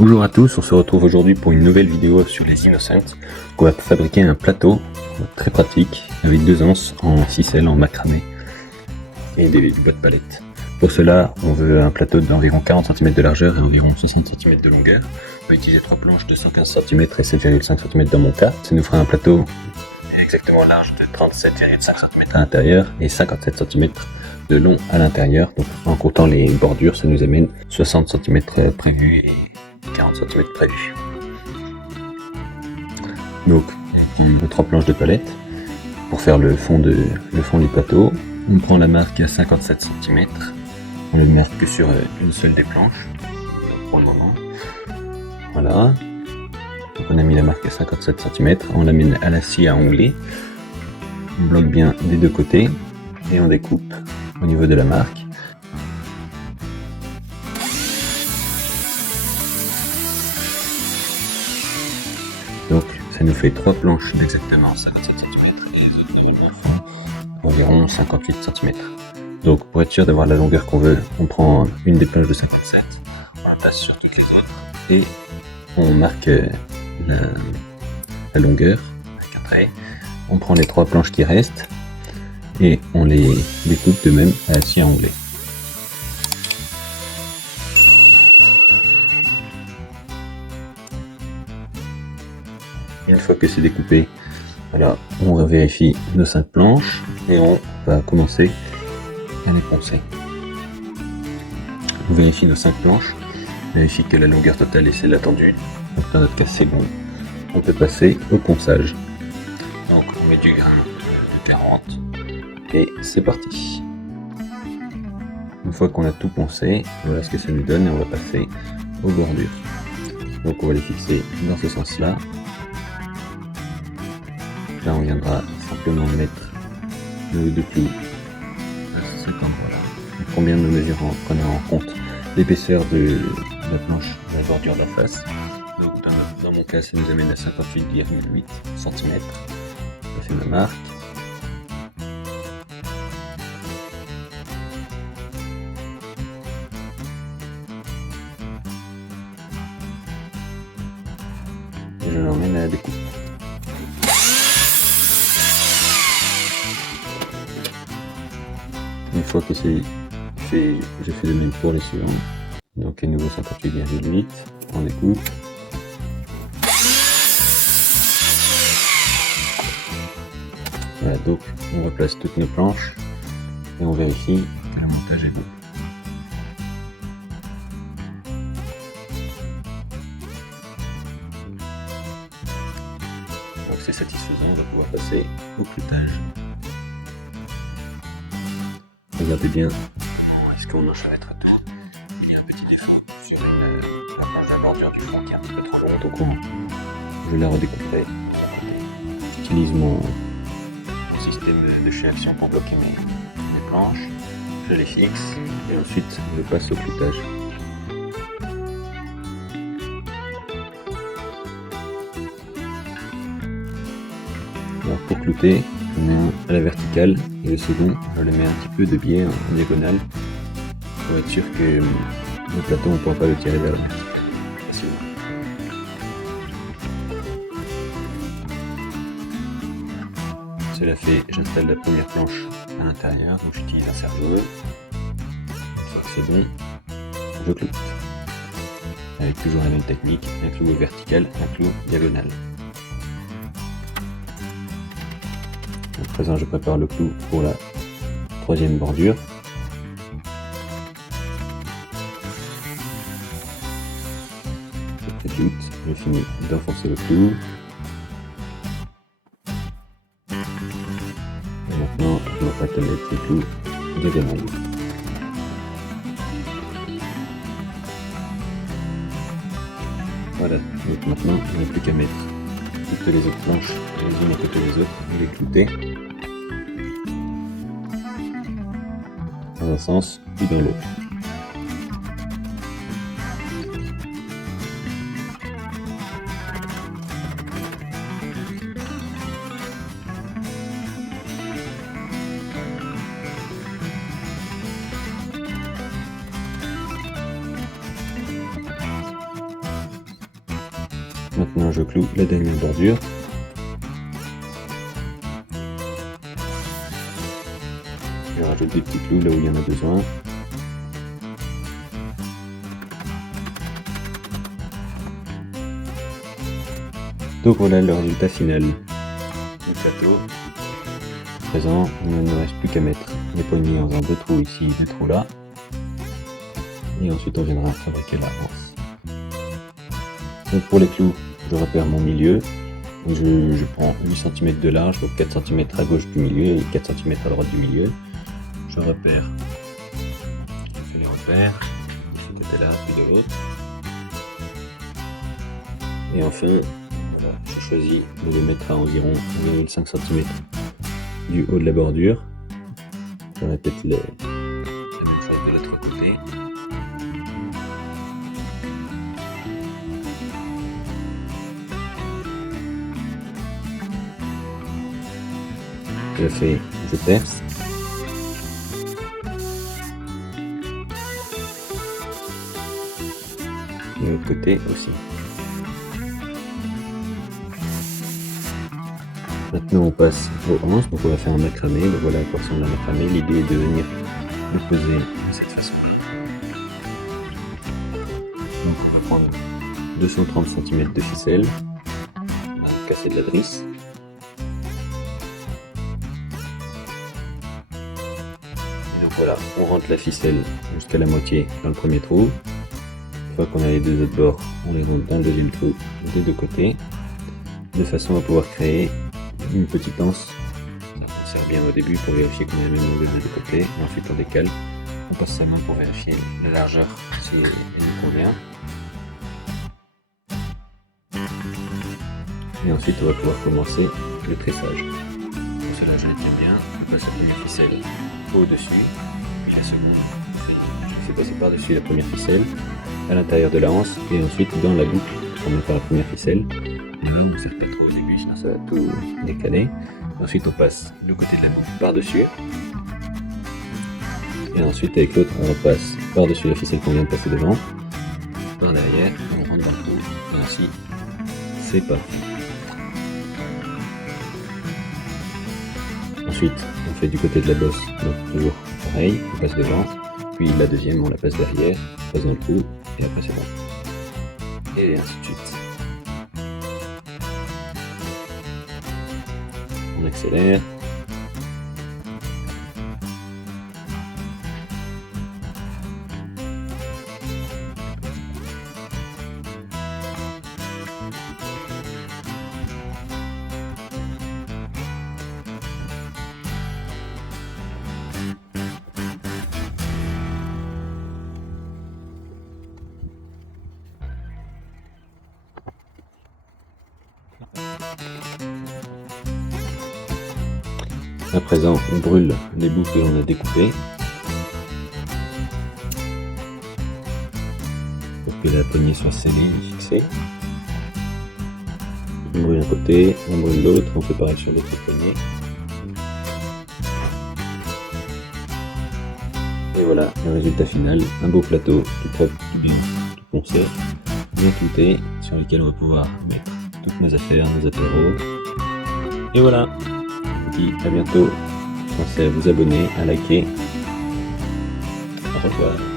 Bonjour à tous, on se retrouve aujourd'hui pour une nouvelle vidéo sur les Innocents. On va fabriquer un plateau très pratique avec 2 anses en ficelle, en macramé et du bois de palette. Pour cela, on veut un plateau d'environ 40 cm de largeur et environ 60 cm de longueur. On va utiliser 3 planches de 115 cm et 7,5 cm dans mon cas. Ça nous fera un plateau exactement large de 37,5 cm à l'intérieur et 57 cm de long à l'intérieur. Donc en comptant les bordures, ça nous amène 60 cm prévus et 40 cm prévus. Donc on prend 3 planches de palette pour faire le fond du plateau. On prend la marque à 57 cm. On ne marque que sur une seule des planches pour le moment. Voilà. Donc on a mis la marque à 57 cm. On l'amène à la scie à ongler. On bloque bien des deux côtés et on découpe au niveau de la marque. Donc ça nous fait 3 planches d'exactement 57 cm et les autres normalement font environ 58 cm. Donc pour être sûr d'avoir la longueur qu'on veut, on prend une des planches de 57, on la passe sur toutes les autres et on marque la longueur avec un trait. On prend les 3 planches qui restent et on les découpe de même à la scie à ongler. Une fois que c'est découpé, voilà, on vérifie nos 5 planches et on va commencer à les poncer. On vérifie nos 5 planches, on vérifie que la longueur totale est celle attendue. Donc dans notre cas c'est bon. On peut passer au ponçage. Donc on met du grain de 40 et c'est parti. Une fois qu'on a tout poncé, voilà ce que ça nous donne et on va passer aux bordures. Donc on va les fixer dans ce sens là. Là on viendra simplement mettre nos 2 clous à cet endroit-là. On prend bien nos mesures en prenant en compte l'épaisseur de la planche de la bordure d'en face. Donc dans mon cas ça nous amène à 58,8 cm. Je fais ma marque. Et je l'emmène à la découpe. Une fois que c'est fait, je fais de même pour les suivants. Donc à nouveau 58,8, on découpe. Voilà, donc on replace toutes nos planches et on vérifie que le montage est bon. Donc c'est satisfaisant, on va pouvoir passer au cloutage. Regardez bien, est-ce qu'on enchevêtre tout? Il y a un petit défaut sur la planche de la bordure du fond qui est un petit peu trop longue, donc je la redécouperai. J'utilise mon système de chez Action pour bloquer mes planches, je les fixe et ensuite je passe au cloutage. Alors pour clouter, je mets un à la verticale et le second je le mets un petit peu de biais en diagonale pour être sûr que le plateau on ne pourra pas le tirer vers le vertical facilement. Cela fait, j'installe la première planche à l'intérieur, donc j'utilise un serre-jour. Une fois que c'est bon, je cloute. Avec toujours la même technique, un clou vertical, un clou diagonal. À présent, je prépare le clou pour la 3e bordure. Je cloute, je finis d'enfoncer le clou. Et maintenant, je m'apprête à mettre le clou diagonal. Voilà, donc maintenant, il n'y a plus qu'à mettre toutes les autres planches les unes à côté des autres et les clouter dans un sens ou dans l'autre. Maintenant je cloue la dernière bordure. Je rajoute des petits clous là où il y en a besoin. Donc voilà le résultat final du plateau. À présent, il ne reste plus qu'à mettre les poignées en faisant 2 trous ici, 2 trous là. Et ensuite on viendra fabriquer l'avance. Donc pour les clous, je repère mon milieu. Je prends 8 cm de large, donc 4 cm à gauche du milieu et 4 cm à droite du milieu. Je repère. Je fais les repères de ce côté-là, puis de l'autre. Et enfin, voilà, je choisis de les mettre à environ 1,5 cm du haut de la bordure. Je répète la même chose de l'autre côté. Je fais, je perce. Et de l'autre côté aussi. Maintenant on passe aux anses, donc on va faire un macramé. Donc voilà à quoi ressemble un macramé. L'idée est de venir le poser de cette façon-là. Donc on va prendre 230 cm de ficelle, on va casser de la drisse. Donc voilà, on rentre la ficelle jusqu'à la moitié dans le premier trou. Une fois qu'on a les deux autres bords, on les rentre dans le deuxième trou des deux côtés, de façon à pouvoir créer une petite anse. Ça sert bien au début pour vérifier qu'on a la même longueur des deux côtés, et ensuite on décale. On passe sa main pour vérifier la largeur si elle nous convient. Et ensuite on va pouvoir commencer le tressage. Pour cela je les tiens bien, je passe la première ficelle au-dessus, puis la seconde, je fais passer par-dessus la première ficelle, à l'intérieur de la anse, et ensuite dans la boucle, on met par la première ficelle. Voilà, on ne serre pas trop au début, sinon ça va tout décaler. Ensuite on passe le côté de la boucle par-dessus, et ensuite avec l'autre on repasse par-dessus la ficelle qu'on vient de passer devant, par derrière, on rentre dans le trou, et ainsi c'est parti. Ensuite, on fait du côté de la bosse, donc toujours pareil, on passe devant, puis la deuxième, on la passe derrière, on passe dans le trou, et après c'est bon. Et ainsi de suite. On accélère. À présent, on brûle les bouts que l'on a découpés pour que la poignée soit scellée et fixée. On brûle un côté, on brûle l'autre, on fait pareil sur l'autre poignée. Et voilà le résultat final, un beau plateau tout propre, tout bien, tout poncé, bien clouté, sur lequel on va pouvoir mettre toutes nos affaires, nos apéros. Et voilà. Je vous dis à bientôt. Pensez à vous abonner, à liker. Au revoir.